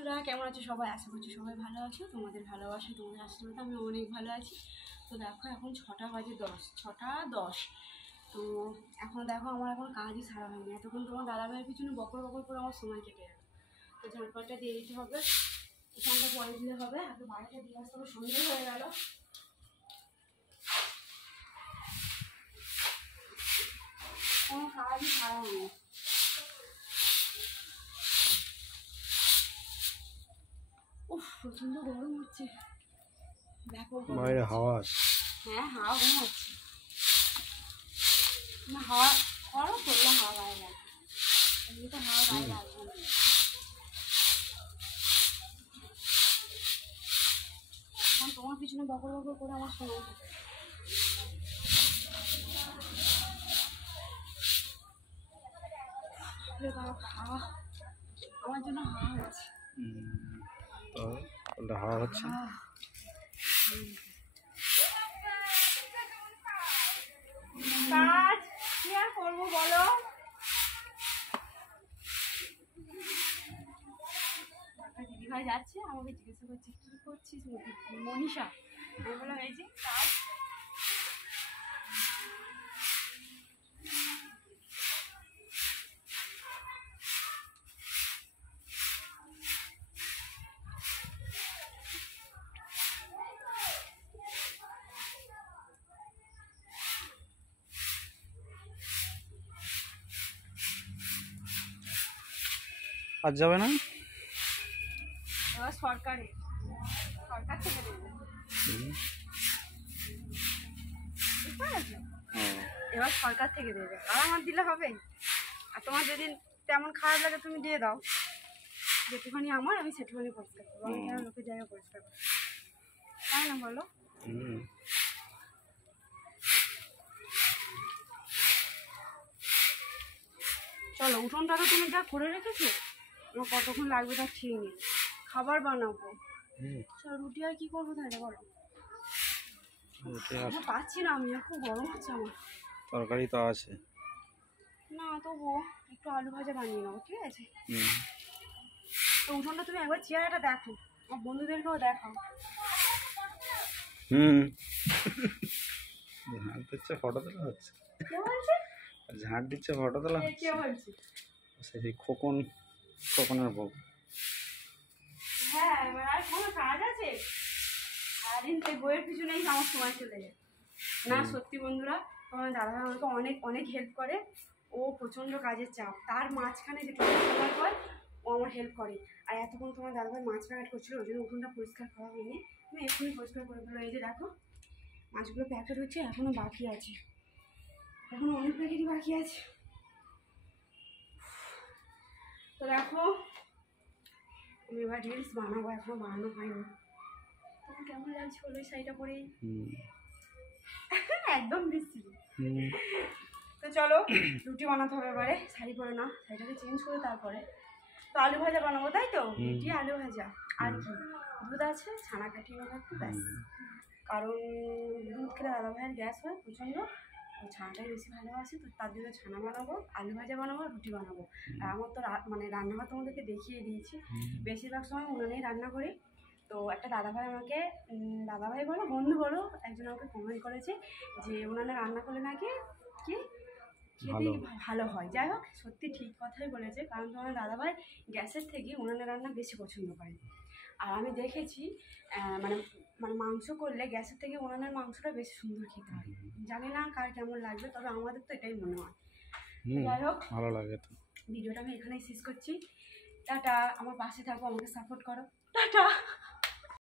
বন্ধুরা, কেমন আছো সবাই? আশা করছি সবাই ভালো আছো। তোমাদের ভালোবাসা, তোমাদের আশীর্বাদে আমি অনেক ভালো আছি। তো দেখো এখন 6টা বাজে 10, 6টা 10। তো এখন দেখো আমার এখন কাজই সারা হয়নি। এতক্ষণ তোমার দাদাভাইয়ের পিছনে বকর বকর করে আমার সময় কেটে গেল। তো ঝাড়পাটটা দিয়ে দিতে হবে, এখানটা পরে দিলে হবে। আগে বাড়িটা দিয়ে আসতে হবে, সন্ধ্যে হয়ে গেল। কোনো কাজই সারা হয়নি। উফ, প্রচণ্ড গরম হচ্ছে, ব্যাপক বাইরে হাওয়া আছে। হ্যাঁ, হাওয়া গরম হচ্ছে না, হাওয়া করো করলে হাওয়া গায়ে লাগবে, এমনিতে হাওয়া গায়ে লাগবে না। এখন তোমার পিছনে বকর বকর করে আমার সময় থাকে। হাওয়া আমার জন্য হাওয়া হচ্ছে। হাওয়া হচ্ছে। কাজ কি আর করবো বলো? দিদিভাই যাচ্ছে, আমাকে জিজ্ঞাসা করছে কি করছিস মনীষা। আমি বললাম এই যে কাজ। আজ যাবে না? এবার সরকার থেকে দেবে, বুঝতে পেরেছো? এবার সরকার থেকে দেবে, আর আমার দিলে হবে? আর তোমার যেদিন তেমন খারাপ লাগে তুমি দিয়ে দাও, যেটুখানি আমার আমি সেটুখানি পরিষ্কার করবো। আমি কেন লোকের জায়গা পরিষ্কার করবো, তাই না বলো? চলো, উঠোনটা তো তুমি যা করে রেখেছো, আমার কতক্ষণ লাগবে তার ঠিক নেই। খাবার বানাবো, চলো রুটি আর কি করবো তাহলে বলো? পাচ্ছি না আমি, খুব গরম হচ্ছে আমার। তরকারি তো আছে না, তবুও একটু আলু ভাজা বানিয়ে নেবো, ঠিক আছে? তো উঠোনটা তুমি একবার চেহারাটা দেখো, আমার বন্ধুদেরকেও দেখাও। ঝাঁট দিচ্ছে, ফটো তোলা হচ্ছে। কে বলছে? ঝাঁট দিচ্ছে, ফটো তোলা হচ্ছে। কে বলছে? সেই খোকনের বউ। হ্যাঁ, এবার আর কোনো কাজ আছে? সারাদিন সেই বইয়ের পিছনেই আমার সময় চলে যায়। না সত্যি বন্ধুরা, তোমার দাদাভাই আমাকে অনেক অনেক হেল্প করে। ও প্রচণ্ড কাজের চাপ, তার মাঝখানে যেটুকু সময় হয় ও আমার হেল্প করে। আর এতক্ষণ তোমার দাদাভাই মাছ প্যাকেট করছিল, ওই জন্য উঠোনটা পরিষ্কার করা হয়নি। তুমি এক্ষুনি পরিষ্কার করে দিলো। এই যে দেখো মাছগুলো প্যাকেট হচ্ছে, এখনও বাকি আছে, এখনও অনেক প্যাকেটই বাকি আছে। তো দেখো আমি এবার রিলস বানাবো, এখনও বানানো হয়নি। তখন কেমন লাগছে বলো এই শাড়িটা পরেই? একদম বিশ্রী। তো চলো রুটি বানাতে হবে এবারে, শাড়ি পরে না, শাড়িটাকে চেঞ্জ করে তারপরে তো আলু ভাজা বানাবো, তাই তো? রুটি আলু ভাজা আর কি, দুধ আছে, ছানা কাটিয়ে নেবো একটু, ব্যাস। কারণ দুধ খেলে দাদাভাইয়ের গ্যাস হয় প্রচণ্ড, ও ছানাটাই বেশি ভালোবাসে, তো তার জন্য ছানা বানাবো, আলু ভাজা বানাবো, রুটি বানাবো। আর আমার তো মানে রান্নাঘর তোমাদেরকে দেখিয়ে দিয়েছি, বেশিরভাগ সময় উনানেই রান্না করি। তো একটা দাদাভাই আমাকে, দাদাভাই বলো বন্ধু বলো, একজন আমাকে কমেন্ট করেছে যে উনানে রান্না করলে নাকি কি খেতেই ভালো হয়। যাই হোক, সত্যি ঠিক কথাই বলেছে, কারণ তোমার দাদাভাই গ্যাসের থেকে উনানে রান্না বেশি পছন্দ করে। আর আমি দেখেছি মানে মানে মাংস করলে গ্যাসের থেকে উনানের মাংসটা বেশি সুন্দর খেতে হয়। জানি না কার কেমন লাগবে, তবে আমাদের তো এটাই মনে হয়। যাই হোক, ভালো লাগে তো। ভিডিওটা আমি এখানেই শেষ করছি। টাটা, আমার পাশে থাকো, আমাকে সাপোর্ট করো, টাটা।